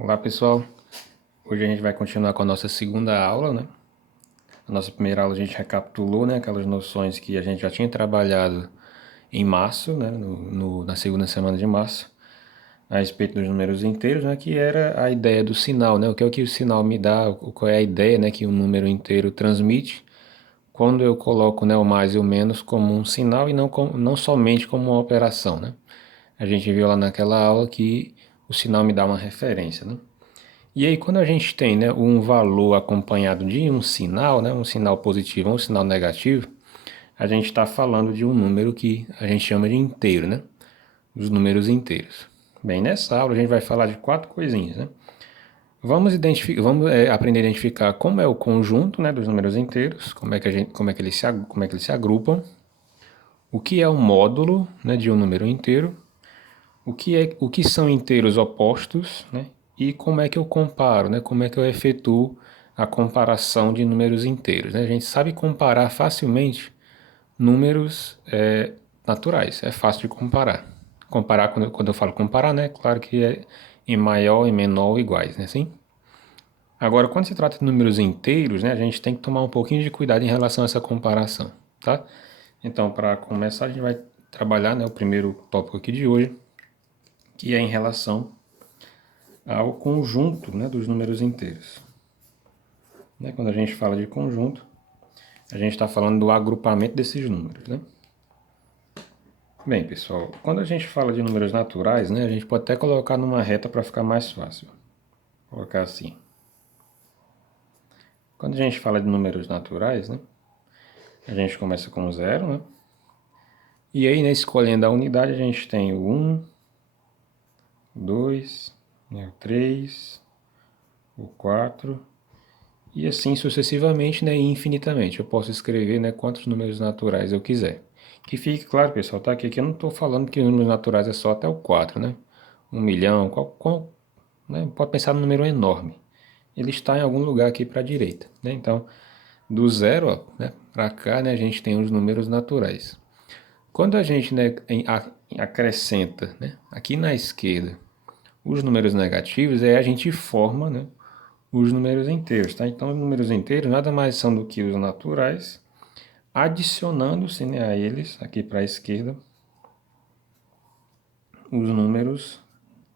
Olá pessoal, hoje a gente vai continuar com a nossa segunda aula, né? A nossa primeira aula a gente recapitulou, né, aquelas noções que a gente já tinha trabalhado em março, né, na segunda semana de março, a respeito dos números inteiros, né, que era a ideia do sinal, né, o que é o que o sinal me dá, qual é a ideia, né, que um número inteiro transmite quando eu coloco, né, o mais e o menos como um sinal e não somente como uma operação, né. A gente viu lá naquela aula que o sinal me dá uma referência, né. E aí, quando a gente tem, né, um valor acompanhado de um sinal, né, um sinal positivo ou um sinal negativo, a gente está falando de um número que a gente chama de inteiro, né? Os números inteiros. Bem, nessa aula a gente vai falar de quatro coisinhas, né? Vamos aprender a identificar como é o conjunto, né, dos números inteiros, como é que eles se agrupam, o que é o módulo, né, de um número inteiro, o que são inteiros opostos, né? E como é que eu comparo, né? Como é que eu efetuo a comparação de números inteiros, né? A gente sabe comparar facilmente números naturais, é fácil de comparar. Comparar, quando eu falo comparar, né? Claro que é em maior e menor ou iguais, né? Sim? Agora, quando se trata de números inteiros, né? A gente tem que tomar um pouquinho de cuidado em relação a essa comparação, tá? Então, para começar, a gente vai trabalhar, né, o primeiro tópico aqui de hoje, que é em relação ao conjunto, né, dos números inteiros. Né, quando a gente fala de conjunto, a gente está falando do agrupamento desses números. Né? Bem, pessoal, quando a gente fala de números naturais, né, a gente pode até colocar numa reta para ficar mais fácil. Vou colocar assim. Quando a gente fala de números naturais, né, a gente começa com 0, né? E aí, né, escolhendo a unidade, a gente tem o 1, 2, o 3, o 4, e assim sucessivamente, né, infinitamente. Eu posso escrever, né, quantos números naturais eu quiser. Que fique claro, pessoal, tá? Que aqui eu não estou falando que números naturais é só até o 4, né? 1 milhão, né? Pode pensar num número enorme. Ele está em algum lugar aqui para a direita, né? Então, do 0, né, para cá, né, a gente tem os números naturais. Quando a gente, né, acrescenta, né, aqui na esquerda, os números negativos, aí a gente forma, né, os números inteiros, tá? Então, os números inteiros nada mais são do que os naturais, adicionando-se, né, a eles, aqui para a esquerda, os números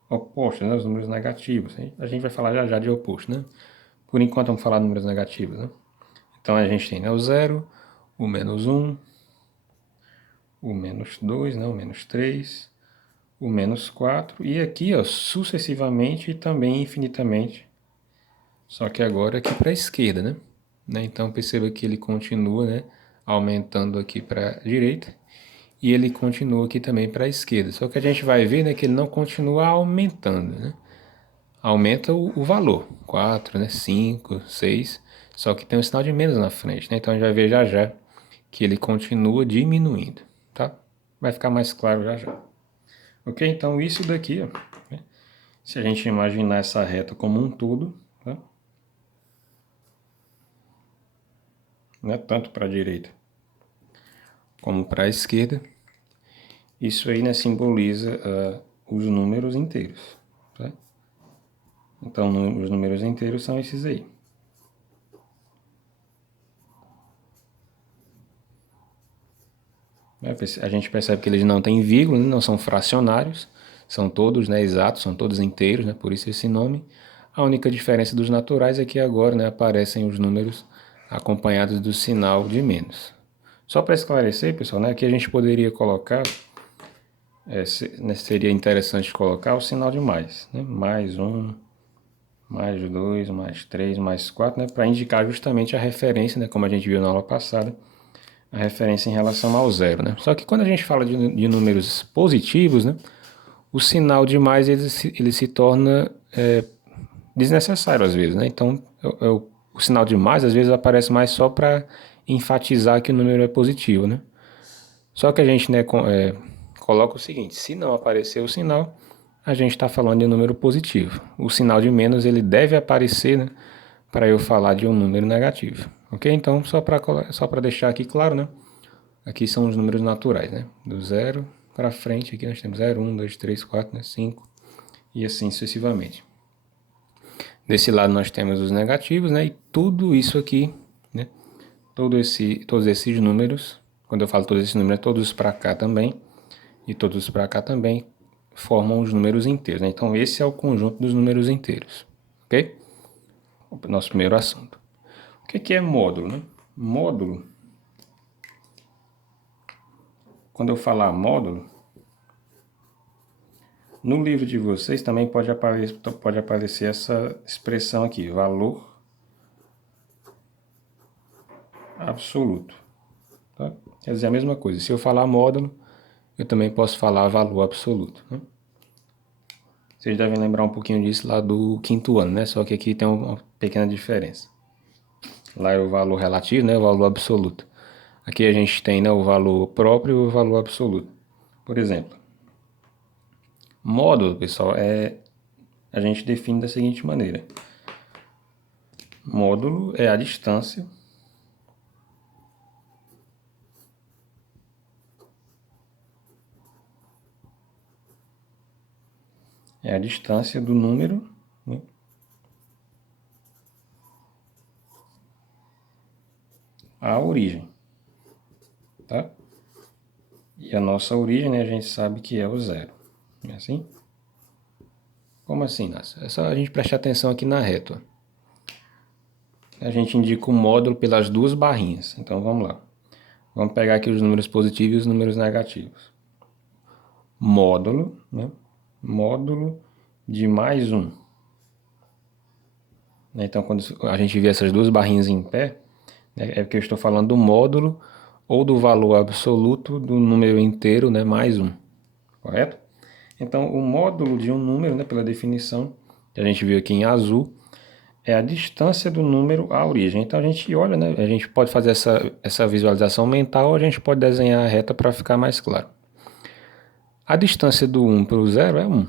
opostos, né, os números negativos. A gente vai falar já já de oposto, né? Por enquanto vamos falar de números negativos, né? Então a gente tem, né, o 0, o menos 1, o menos 2, né, o menos 3, o menos 4, e aqui, ó, sucessivamente e também infinitamente, só que agora aqui para a esquerda, né? Então perceba que ele continua, né, aumentando aqui para a direita, e ele continua aqui também para a esquerda. Só que a gente vai ver, né, que ele não continua aumentando, né? Aumenta o valor, 4, né, 5, 6, só que tem um sinal de menos na frente, né? Então a gente vai ver já já que ele continua diminuindo, tá? Vai ficar mais claro já já. Ok? Então isso daqui, ó, né? Se a gente imaginar essa reta como um todo, tá? Né, tanto para a direita como para a esquerda, isso aí, né, simboliza os números inteiros. Tá? Então, os números inteiros são esses aí. A gente percebe que eles não têm vírgula, né, não são fracionários, são todos, né, exatos, são todos inteiros, né, por isso esse nome. A única diferença dos naturais é que agora, né, aparecem os números acompanhados do sinal de menos. Só para esclarecer, pessoal, né, aqui a gente poderia colocar, né, seria interessante colocar o sinal de mais, né, mais 1, mais 2, mais 3, mais 4, né, para indicar justamente a referência, né, como a gente viu na aula passada, a referência em relação ao 0, né. Só que quando a gente fala de números positivos, né, o sinal de mais ele se torna desnecessário às vezes, né. Então, o sinal de mais às vezes aparece mais só para enfatizar que o número é positivo, né. Só que a gente, né, coloca o seguinte: se não aparecer o sinal, a gente está falando de um número positivo. O sinal de menos ele deve aparecer, né, para eu falar de um número negativo. Ok? Então, só para deixar aqui claro, né? Aqui são os números naturais, né? Do 0 para frente, aqui nós temos 0, 1, 2, 3, 4, né? 5 e assim sucessivamente. Desse lado nós temos os negativos, né? E tudo isso aqui, né? Todos esses números, quando eu falo todos esses números, é todos para cá também e todos para cá também formam os números inteiros, né? Então esse é o conjunto dos números inteiros, ok? O nosso primeiro assunto. O que é módulo, né? Módulo, quando eu falar módulo, no livro de vocês também pode aparecer essa expressão aqui, valor absoluto. Tá? Quer dizer a mesma coisa. Se eu falar módulo, eu também posso falar valor absoluto. Né? Vocês devem lembrar um pouquinho disso lá do quinto ano, né? Só que aqui tem uma pequena diferença. Lá é o valor relativo, né? O valor absoluto. Aqui a gente tem, né, o valor próprio e o valor absoluto. Por exemplo, módulo, pessoal, a gente define da seguinte maneira. Módulo é a distância do número, né, à origem, tá? E a nossa origem, né, a gente sabe que é o zero. É assim? Como assim, Nácio? É só a gente prestar atenção aqui na reta. A gente indica o módulo pelas duas barrinhas. Então vamos lá. Vamos pegar aqui os números positivos e os números negativos. Módulo, né? Módulo de mais um. Então, quando a gente vê essas duas barrinhas em pé, né, é porque eu estou falando do módulo ou do valor absoluto do número inteiro, né, mais um. Correto? Então, o módulo de um número, né, pela definição, que a gente viu aqui em azul, é a distância do número à origem. Então, a gente olha, né, a gente pode fazer essa visualização mental ou a gente pode desenhar a reta para ficar mais claro. A distância do 1 para o 0 é 1.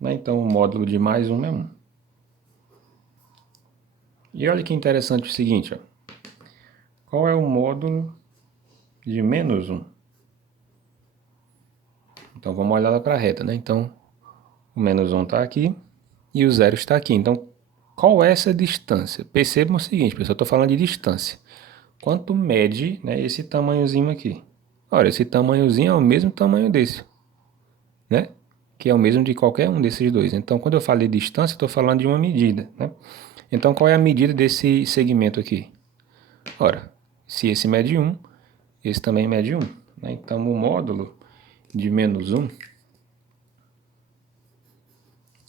Né? Então, o módulo de mais 1 é 1. E olha que interessante o seguinte, ó. Qual é o módulo de menos 1? Então, vamos olhar lá para a reta, né? Então, o menos 1 está aqui e o 0 está aqui. Então, qual é essa distância? Percebam o seguinte, pessoal, eu estou falando de distância. Quanto mede, né, esse tamanhozinho aqui? Ora, esse tamanhozinho é o mesmo tamanho desse, né? Que é o mesmo de qualquer um desses dois. Então, quando eu falo de distância, estou falando de uma medida, né? Então, qual é a medida desse segmento aqui? Ora, se esse mede 1, esse também mede 1. Né? Então, o módulo de menos 1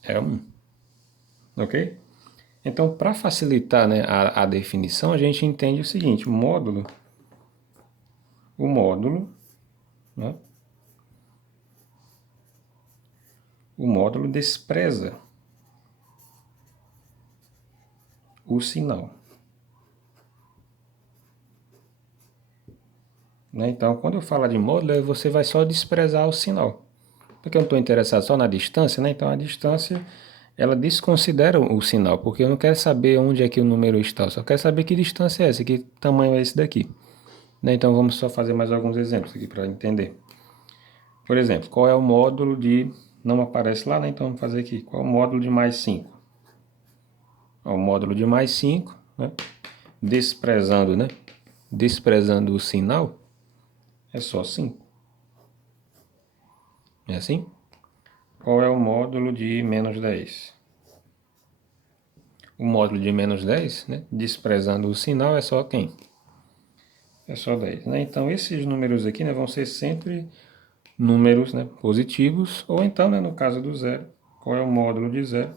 é 1. Ok? Então, para facilitar, né, a definição, a gente entende o seguinte, o módulo, né, o módulo despreza o sinal. Né? Então, quando eu falar de módulo, você vai só desprezar o sinal. Porque eu não estou interessado só na distância, né? Então, a distância, ela desconsidera o sinal, porque eu não quero saber onde é que o número está, eu só quero saber que distância é essa, que tamanho é esse daqui. Né? Então, vamos só fazer mais alguns exemplos aqui para entender. Por exemplo, qual é o módulo de... Não aparece lá, né? Então, vamos fazer aqui. Qual é o módulo de mais 5? O módulo de mais 5, né? Desprezando, né? Desprezando o sinal, é só 5. É assim? Qual é o módulo de menos 10? O módulo de menos 10, né? Desprezando o sinal, é só quem? É só 10. Né? Então, esses números aqui, né, vão ser sempre números, né, positivos, ou então, né, no caso do zero, qual é o módulo de zero?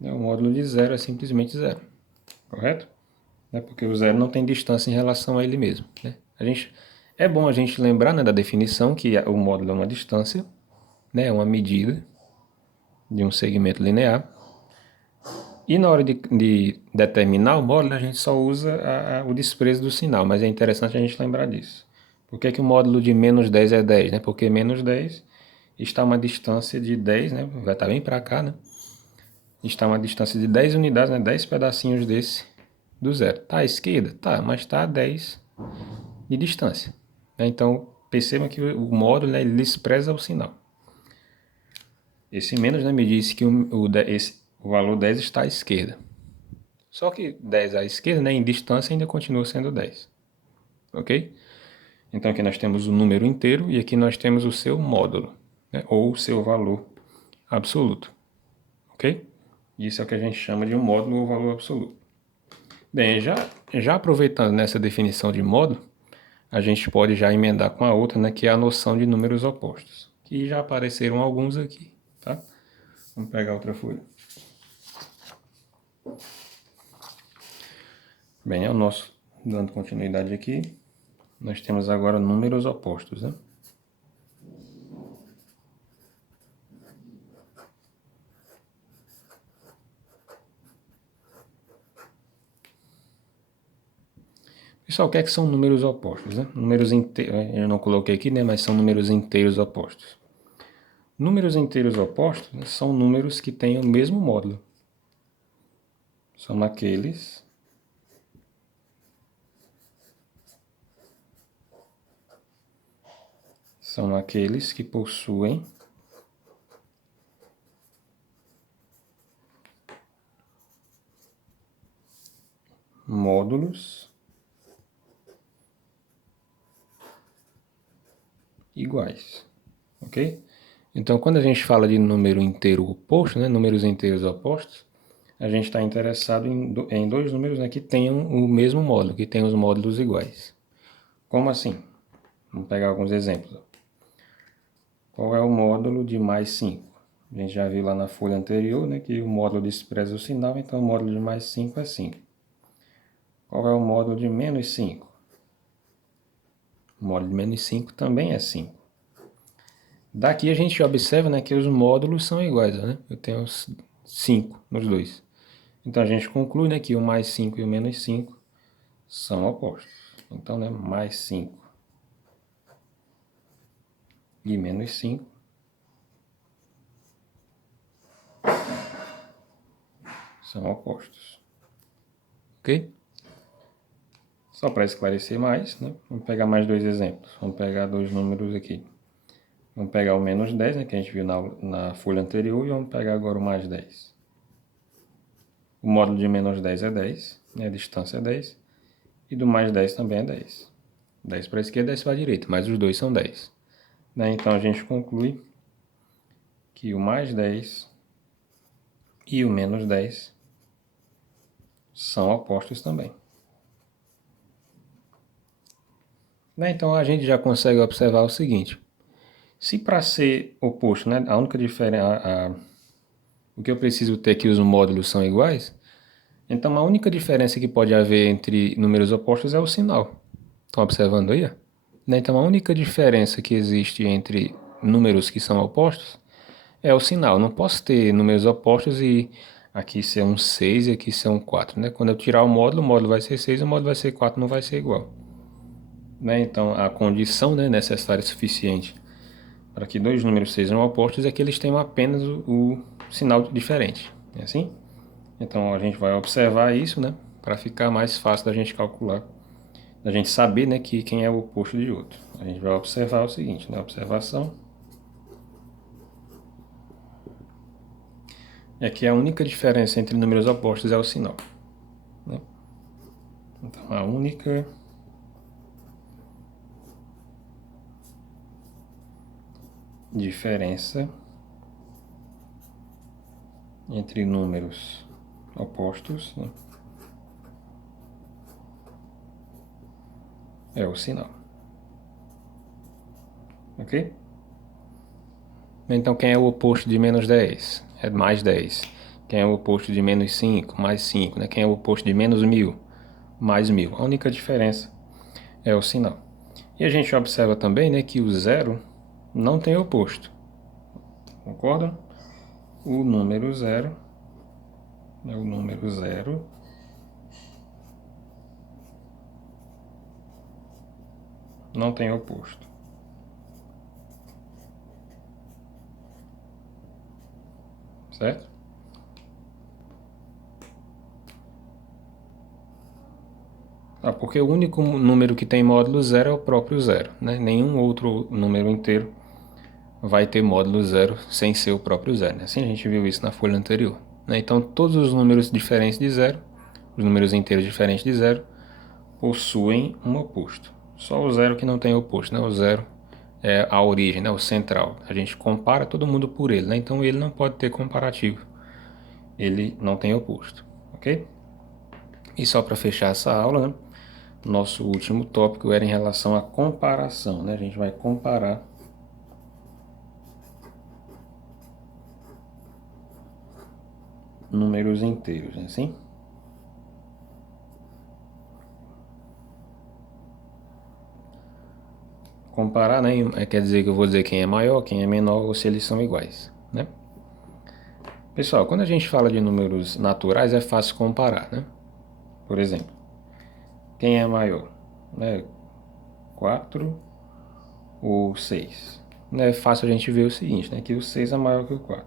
O módulo de zero é simplesmente zero, correto? Porque o zero não tem distância em relação a ele mesmo. Né? É bom a gente lembrar, né, da definição que o módulo é uma distância, né, é uma medida de um segmento linear. E na hora de determinar o módulo, a gente só usa o desprezo do sinal, mas é interessante a gente lembrar disso. Por que o módulo de menos 10 é 10? Né? Porque menos 10 está a uma distância de 10, né? Vai estar bem para cá, né? Está a uma distância de 10 unidades, né? 10 pedacinhos desse do zero. Está à esquerda? Tá, mas está a 10 de distância. Né? Então, percebam que o módulo, né, ele despreza o sinal. Esse menos, né, me disse que o valor 10 está à esquerda. Só que 10 à esquerda, né, em distância, ainda continua sendo 10. Ok? Então aqui nós temos o número inteiro e aqui nós temos o seu módulo, né, ou o seu valor absoluto. Ok? Isso é o que a gente chama de um módulo ou valor absoluto. Bem, já aproveitando nessa definição de módulo, a gente pode já emendar com a outra, né, que é a noção de números opostos, que já apareceram alguns aqui, tá? Vamos pegar outra folha. Bem, é o nosso, dando continuidade aqui, nós temos agora números opostos, né? Pessoal, o que é que são números opostos, né? Números inteiros, eu não coloquei aqui, né, mas são números inteiros opostos. Números inteiros opostos, né, são números que têm o mesmo módulo. São aqueles que possuem módulos iguais, ok? Então, quando a gente fala de número inteiro oposto, né, números inteiros opostos, a gente está interessado em dois números, né, que tenham o mesmo módulo, que tenham os módulos iguais. Como assim? Vamos pegar alguns exemplos. Qual é o módulo de mais 5? A gente já viu lá na folha anterior, né, que o módulo despreza o sinal, então o módulo de mais 5 é 5. Qual é o módulo de menos 5? O módulo de menos 5 também é 5. Daqui a gente observa, né, que os módulos são iguais, né? Eu tenho 5 nos dois. Então a gente conclui, né, que o mais 5 e o menos 5 são opostos. Então, né, mais 5 e menos 5 são opostos. Ok? Só para esclarecer mais, né, vamos pegar mais dois exemplos. Vamos pegar dois números aqui. Vamos pegar o menos 10, né, que a gente viu na folha anterior, e vamos pegar agora o mais 10. O módulo de menos 10 é 10, né, a distância é 10, e do mais 10 também é 10. 10 para a esquerda, 10 para a direita, mas os dois são 10. Né, então a gente conclui que o mais 10 e o menos 10 são opostos também. Né, então a gente já consegue observar o seguinte: se para ser oposto, né, a única diferença, o que eu preciso ter é que os módulos são iguais, então a única diferença que pode haver entre números opostos é o sinal. Estão observando aí? Né, então a única diferença que existe entre números que são opostos é o sinal. Eu não posso ter números opostos e aqui ser um 6 e aqui ser um 4. Né? Quando eu tirar o módulo vai ser 6 e o módulo vai ser 4, não vai ser igual. Né? Então a condição, né, necessária e suficiente para que dois números sejam opostos é que eles tenham apenas o sinal diferente. É assim? Então a gente vai observar isso, né, para ficar mais fácil da gente calcular, da gente saber, né, que quem é o oposto de outro. A gente vai observar o seguinte, né, observação. E aqui a única diferença entre números opostos é o sinal. Né? Então a única diferença entre números opostos, né, é o sinal. Ok? Então quem é o oposto de menos 10? É mais 10. Quem é o oposto de menos 5? Mais 5. Né? Quem é o oposto de menos 1000? Mais 1000. A única diferença é o sinal. E a gente observa também, né, que o zero não tem oposto. Concordam? O número zero não tem oposto. Certo? Porque o único número que tem módulo zero é o próprio zero. Né? Nenhum outro número inteiro vai ter módulo zero sem ser o próprio zero. Né? Assim a gente viu isso na folha anterior. né? Então, todos os números diferentes de zero, os números inteiros diferentes de zero, possuem um oposto. Só o zero que não tem oposto, né? O zero é a origem, né? O central. A gente compara todo mundo por ele, né? Então, ele não pode ter comparativo. Ele não tem oposto, ok? E só para fechar essa aula, né? Nosso último tópico era em relação à comparação, né? A gente vai comparar números inteiros, né? Assim? Comparar, né? Quer dizer que eu vou dizer quem é maior, quem é menor ou se eles são iguais, né? Pessoal, quando a gente fala de números naturais é fácil comparar, né? Por exemplo, quem é maior, né? 4 ou 6. É fácil a gente ver o seguinte, né? Que o 6 é maior que o 4.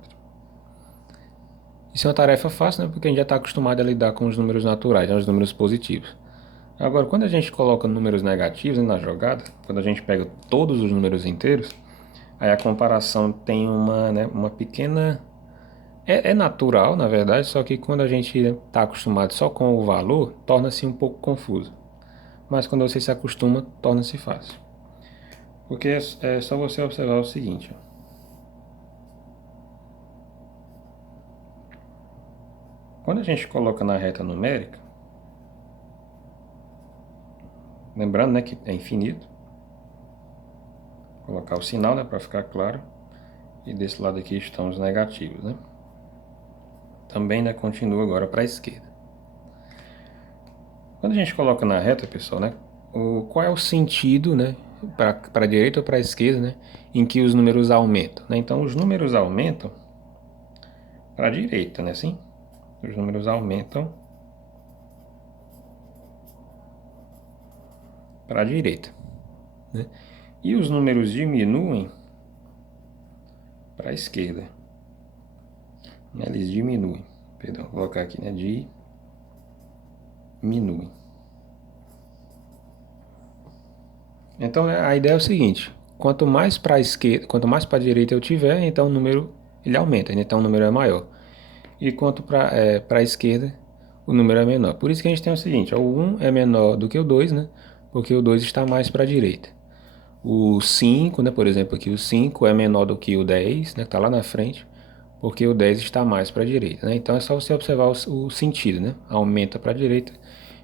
Isso é uma tarefa fácil, né? Porque a gente já está acostumado a lidar com os números naturais, né? Os números positivos. Agora, quando a gente coloca números negativos, né, na jogada, quando a gente pega todos os números inteiros, aí a comparação tem uma pequena... É natural, na verdade, só que quando a gente está acostumado só com o valor, torna-se um pouco confuso. Mas quando você se acostuma, torna-se fácil. Porque é só você observar o seguinte, ó. Quando a gente coloca na reta numérica, lembrando, né, que é infinito, vou colocar o sinal, né, para ficar claro, e desse lado aqui estão os negativos, né? Também, né, continua agora para a esquerda. Quando a gente coloca na reta, pessoal, né, qual é o sentido, né, para a direita ou para a esquerda, né, em que os números aumentam, né? Então, os números aumentam para a direita, né, assim? Os números aumentam para a direita, né? E os números diminuem para a esquerda, né? Eles diminuem, perdão, vou colocar aqui, né, diminuem. Então, né, a ideia é o seguinte: quanto mais para a esquerda, quanto mais para a direita eu tiver, então o número ele aumenta, né? Então o número é maior. E quanto para a esquerda, o número é menor. Por isso que a gente tem o seguinte: ó, o 1 é menor do que o 2, né? Porque o 2 está mais para a direita. O 5, né, por exemplo, aqui o 5 é menor do que o 10, né, que está lá na frente, porque o 10 está mais para a direita, né? Então é só você observar o sentido, né? Aumenta para a direita,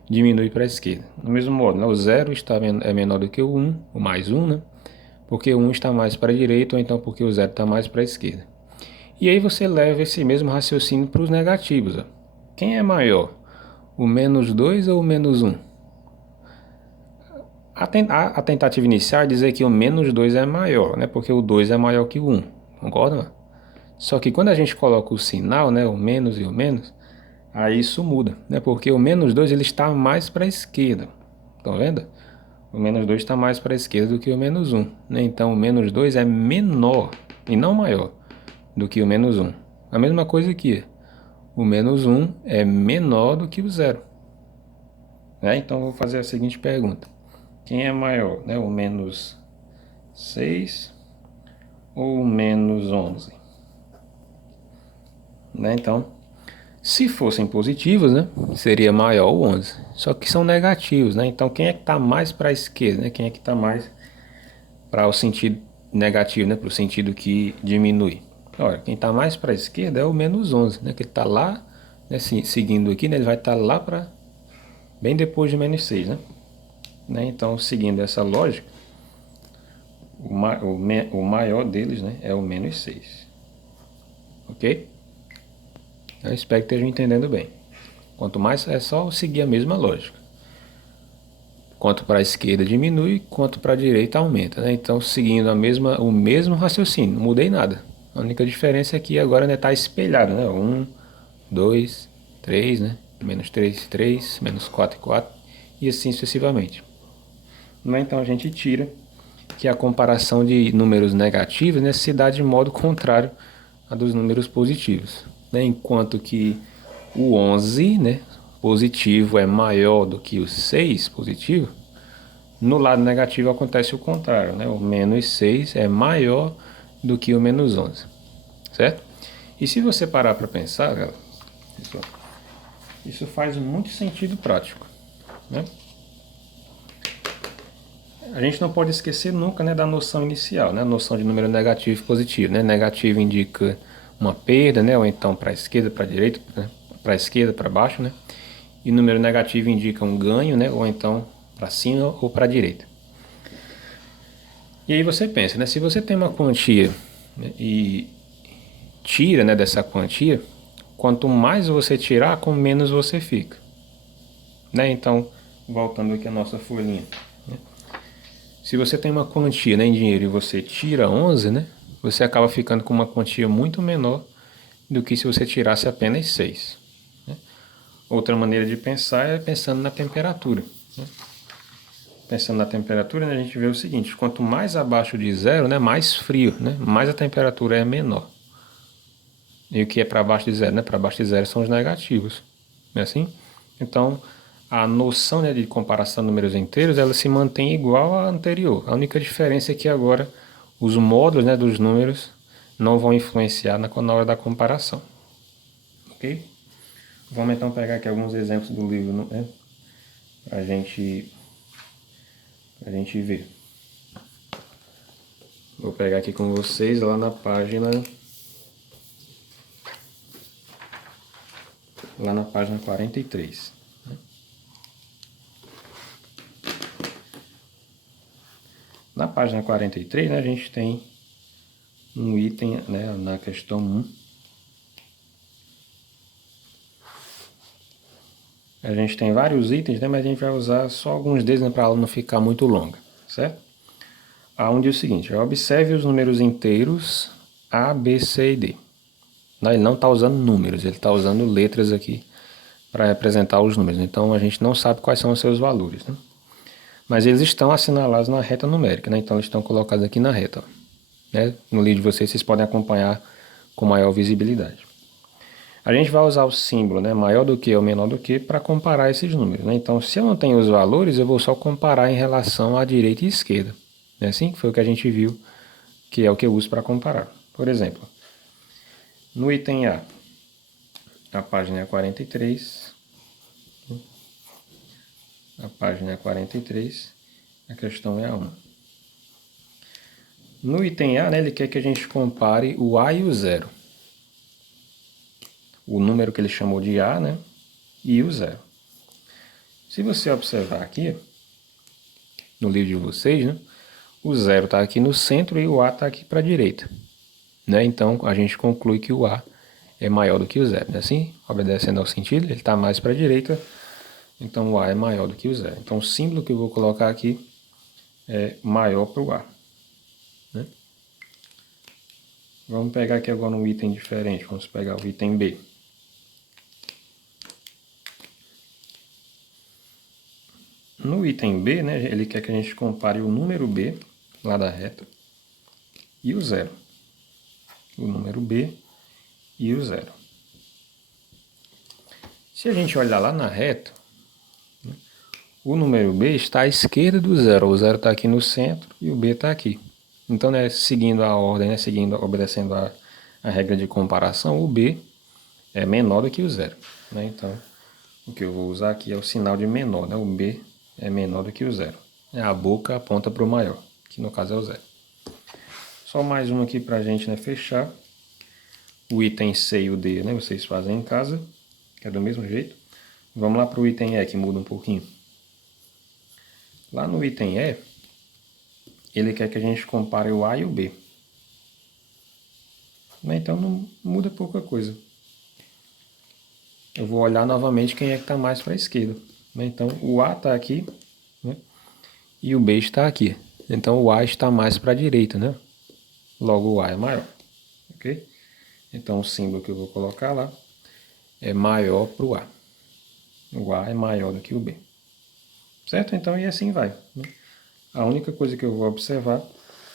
diminui para a esquerda. Do mesmo modo, né, o 0 é menor do que o 1, o mais 1, né? Porque o 1 está mais para a direita, ou então porque o 0 está mais para a esquerda. E aí você leva esse mesmo raciocínio para os negativos, ó. Quem é maior, o menos 2 ou o menos 1? A tentativa inicial é dizer que o menos 2 é maior, né? Porque o 2 é maior que o 1, concorda? Só que quando a gente coloca o sinal, né, o menos e o menos, aí isso muda, né? Porque o menos 2 ele está mais para a esquerda. Estão vendo? O menos 2 está mais para a esquerda do que o menos 1, né? Então o menos 2 é menor e não maior do que o menos 1. A mesma coisa aqui. O menos 1 é menor do que o 0. Né? Então vou fazer a seguinte pergunta: quem é maior, né? O menos 6 ou o menos 11? Né? Então, se fossem positivos, né, seria maior o 11. Só que são negativos, né? Então, quem é que está mais para a esquerda, né? Quem é que está mais para o sentido negativo, né? Para o sentido que diminui? Olha, quem está mais para a esquerda é o menos 11, né? Que ele está lá, né, seguindo aqui, né? Ele vai estar lá para bem depois de menos 6, né? Então, seguindo essa lógica, o maior deles, né, é o menos 6. Ok? Eu espero que estejam entendendo bem. Quanto mais, é só seguir a mesma lógica. Quanto para a esquerda diminui, quanto para a direita aumenta, né? Então, seguindo o mesmo raciocínio, não mudei nada. A única diferença é que agora está espelhado, né? 1, 2, 3, né? Menos 3, 3, menos 4, 4, e assim sucessivamente. Então a gente tira que a comparação de números negativos, né, se dá de modo contrário a dos números positivos, né? Enquanto que o 11, né, positivo é maior do que o 6 positivo, no lado negativo acontece o contrário, né? O menos 6 é maior do que o menos 11, certo? E se você parar para pensar, galera, Isso faz muito sentido prático, né? A gente não pode esquecer nunca, né, da noção inicial, né, a noção de número negativo e positivo, né? Negativo indica uma perda, né, ou então para a esquerda, para a direita, né? Para a esquerda, para baixo, né? E número negativo indica um ganho, né, ou então para cima ou para a direita. E aí você pensa, né, se você tem uma quantia, né, e tira, né, dessa quantia, quanto mais você tirar, com menos você fica, né? Então, voltando aqui a nossa folhinha, né? Se você tem uma quantia, né, em dinheiro e você tira 11, né, você acaba ficando com uma quantia muito menor do que se você tirasse apenas 6. Né? Outra maneira de pensar é pensando na temperatura. Né? Pensando na temperatura, né, a gente vê o seguinte: quanto mais abaixo de zero, né, mais frio, né, mais a temperatura é menor. E o que é para baixo de zero? Né? Para baixo de zero são os negativos. Não é assim? Então, a noção, né, de comparação de números inteiros, ela se mantém igual à anterior. A única diferença é que agora os módulos, né, dos números não vão influenciar na hora da comparação. Ok? Vamos então pegar aqui alguns exemplos do livro, né, para a gente ver. Vou pegar aqui com vocês lá na página 43. Na página 43, né, a gente tem um item, né, na questão 1. A gente tem vários itens, né, mas a gente vai usar só alguns deles, né, para a aula não ficar muito longa, certo? Onde é o seguinte: observe os números inteiros A, B, C e D. Ele não está usando números, ele está usando letras aqui para representar os números. Então a gente não sabe quais são os seus valores, né? Mas eles estão assinalados na reta numérica, né? Então eles estão colocados aqui na reta. Ó, né? No livro de vocês podem acompanhar com maior visibilidade. A gente vai usar o símbolo, né, maior do que ou menor do que para comparar esses números, né? Então, se eu não tenho os valores, eu vou só comparar em relação à direita e esquerda. Não é assim? Foi o que a gente viu, que é o que eu uso para comparar. Por exemplo, no item a página é 43. A página é 43, a questão é a 1. No item A, né, ele quer que a gente compare o A e o 0. O número que ele chamou de A, né, e o 0. Se você observar aqui, no livro de vocês, né, o 0 está aqui no centro e o A está aqui para a direita. Né? Então, a gente conclui que o A é maior do que o 0. Né? Assim, obedecendo ao sentido, ele está mais para a direita, então o A é maior do que o 0. Então, o símbolo que eu vou colocar aqui é maior para o A. Né? Vamos pegar aqui agora um item diferente, vamos pegar o item B. No item B, né, ele quer que a gente compare o número B, lá da reta, e o 0. O número B e o 0. Se a gente olhar lá na reta, né, o número B está à esquerda do 0. O 0 está aqui no centro e o B está aqui. Então, né, seguindo a ordem, né, obedecendo a regra de comparação, o B é menor do que o 0. Né? Então, o que eu vou usar aqui é o sinal de menor. Né? O B é menor do que o 0. A boca aponta para o maior, que no caso é o 0. Só mais um aqui para a gente, né, fechar. O item C e o D, né, vocês fazem em casa, que é do mesmo jeito. Vamos lá para o item E, que muda um pouquinho. Lá no item E, ele quer que a gente compare o A e o B. Então não muda pouca coisa. Eu vou olhar novamente quem é que está mais para a esquerda. Então o A está aqui, né, e o B está aqui. Então o A está mais para a direita, né? Logo o A é maior. Ok? Então o símbolo que eu vou colocar lá é maior para o A. O A é maior do que o B. Certo? Então, e assim vai. Né? A única coisa que eu vou observar,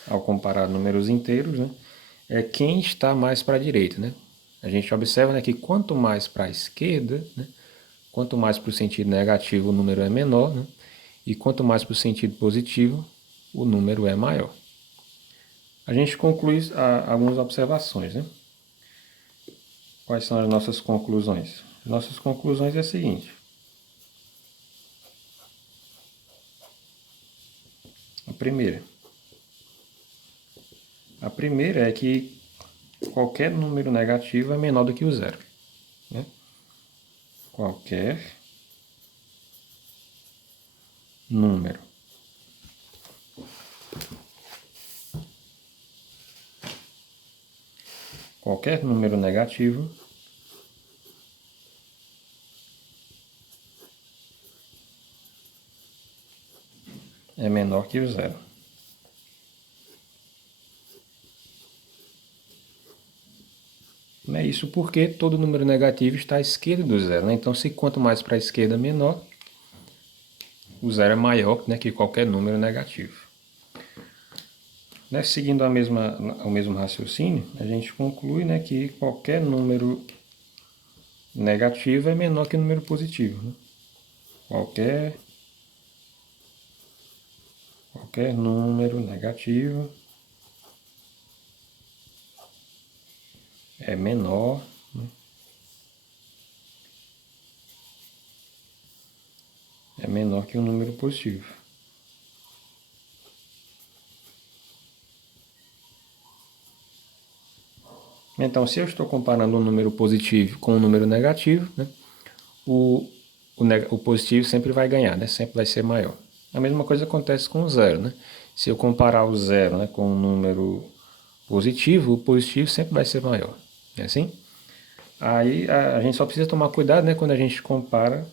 ao comparar números inteiros, né, é quem está mais para a direita. Né? A gente observa, né, que quanto mais para a esquerda, né, quanto mais para o sentido negativo, o número é menor, né? E quanto mais para o sentido positivo, o número é maior. A gente conclui algumas observações. Né? Quais são as nossas conclusões? Nossas conclusões é a seguinte. A primeira é que qualquer número negativo é menor do que o zero, né? Qualquer número negativo é menor que o zero. É isso porque todo número negativo está à esquerda do zero, né? Então, se quanto mais para a esquerda menor, o zero é maior, né, que qualquer número negativo. Né, seguindo o mesmo raciocínio, a gente conclui, né, que qualquer número negativo é menor que o número positivo, né? Qualquer número negativo é menor, né? É menor que um número positivo. Então, se eu estou comparando um número positivo com um número negativo, né, o positivo sempre vai ganhar, né, sempre vai ser maior. A mesma coisa acontece com o zero, né? Se eu comparar o zero, né, com um número positivo, o positivo sempre vai ser maior. É assim? Aí a gente só precisa tomar cuidado, né, quando a gente compara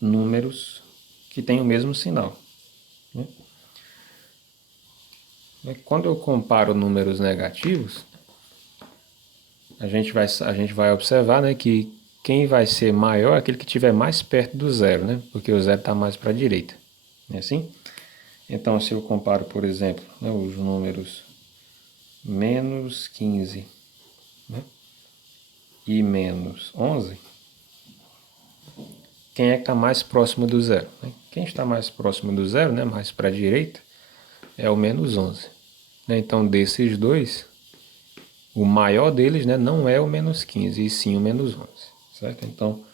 números que têm o mesmo sinal, né? Quando eu comparo números negativos, a gente vai observar, né, que quem vai ser maior é aquele que estiver mais perto do zero, né? Porque o zero está mais para a direita. Não é assim? Então, se eu comparo, por exemplo, né, os números menos 15, né, e menos 11, quem é que está mais próximo do zero? Né? Quem está mais próximo do zero, né, mais para a direita, é o menos 11. Né? Então, desses dois, o maior deles, né, não é o menos 15, e sim o menos 11. Certo? Então,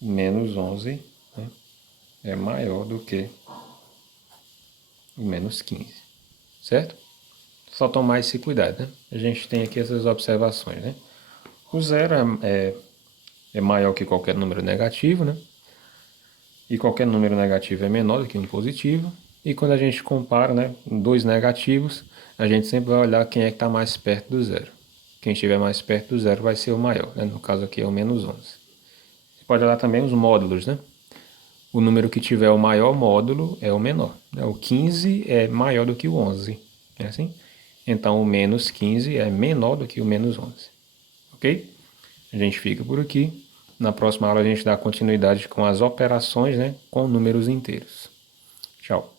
o menos 11, né, é maior do que o menos 15. Certo? Só tomar esse cuidado, né? A gente tem aqui essas observações, né? O zero é maior que qualquer número negativo, né? E qualquer número negativo é menor do que um positivo. E quando a gente compara, né, dois negativos, a gente sempre vai olhar quem é que está mais perto do zero. Quem estiver mais perto do zero vai ser o maior, né? No caso aqui é o menos 11. Você pode olhar também os módulos, né? O número que tiver o maior módulo é o menor, né? O 15 é maior do que o 11, é assim? Então o menos 15 é menor do que o menos 11, ok? A gente fica por aqui. Na próxima aula a gente dá continuidade com as operações, né, com números inteiros. Tchau.